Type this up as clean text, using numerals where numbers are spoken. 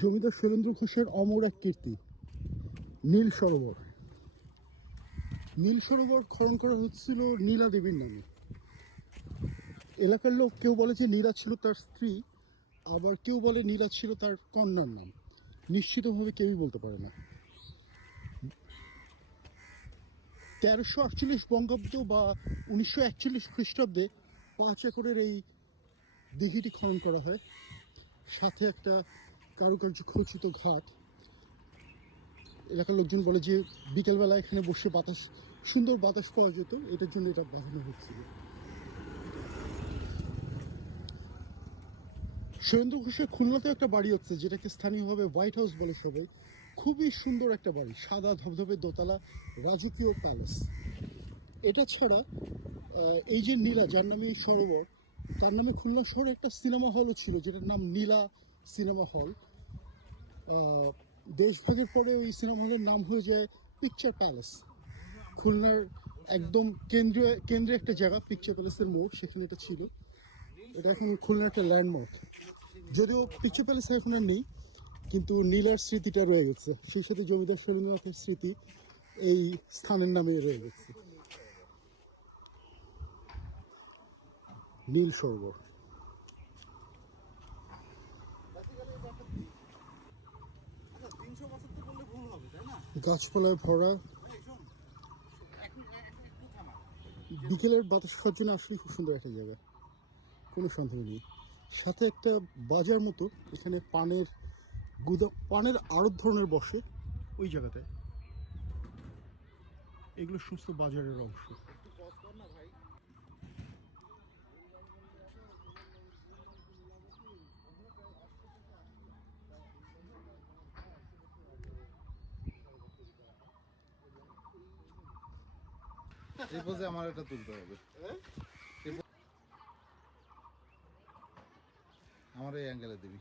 জমিদার শৈলেন্দ্র ঘোষের অমর এক কীর্তি নীল সরোবর। নীল সরোবর খনন করা হচ্ছিল নীলা দেবীর নামে। এলাকার লোক কেউ বলে যে নীলা ছিল তার স্ত্রী, আবার কেউ বলে নীলা ছিল তার কন্যার নাম। নিশ্চিতভাবে কেউই বলতে পারে না। 1348 বঙ্গাব্দ বা 1941 খ্রিস্টাব্দে 5 একরের এই দিঘিটি খনন করা হয়, সাথে একটা কারুকার্য খচিত ঘাট। এলাকার লোকজন বলে যে বিকেলবেলা এখানে বসে সুন্দর বাতাস পাওয়া যেত, এটার জন্য এটা বাঁধানো হচ্ছিল। শৈলেন্দ্র ঘোষের খুলনাতেও একটা বাড়ি হচ্ছে, যেটাকে স্থানীয়ভাবে হোয়াইট হাউস বলে সবাই। খুবই সুন্দর একটা বাড়ি, সাদা ধবধবে দোতলা, রাজকীয় প্যালেস। এটা ছাড়া এই যে নীলা, যার নামে এই সরোবর, তার নামে খুলনা শহরে একটা সিনেমা হলও ছিল, যেটার নাম নীলা সিনেমা হল। দেশভাগের পরে ওই সিনেমা হলের নাম হয়ে যায় পিকচার প্যালেস। খুলনার একদম কেন্দ্রে একটা জায়গা, পিকচার প্যালেসের মোড়, সেখানে এটা ছিল। এটা এখন খুলনার একটা ল্যান্ডমার্ক। যদিও পিকচার প্যালেস এখন আর নেই, কিন্তু নীলার স্মৃতিটা রয়ে গেছে, সেই সাথে জমিদার শৈলেন্দ্রনাথের স্মৃতি এই স্থানের নামে রয়ে গেছে। নীল সরোবর। গাছপালায় ভরা, বিকেলের বাতাস খাওয়ার জন্য আসলে খুব সুন্দর একটা জায়গা, কোনো সন্দেহ নেই। সাথে একটা বাজার মতো, এখানে পানের আরো ধরনের বসে ওই জায়গাটায়। এগুলো সমস্ত বাজারের অংশ। এই পোজে আমার এটা তুলতে হবে, আমার এই অ্যাঙ্গেলে দিবি।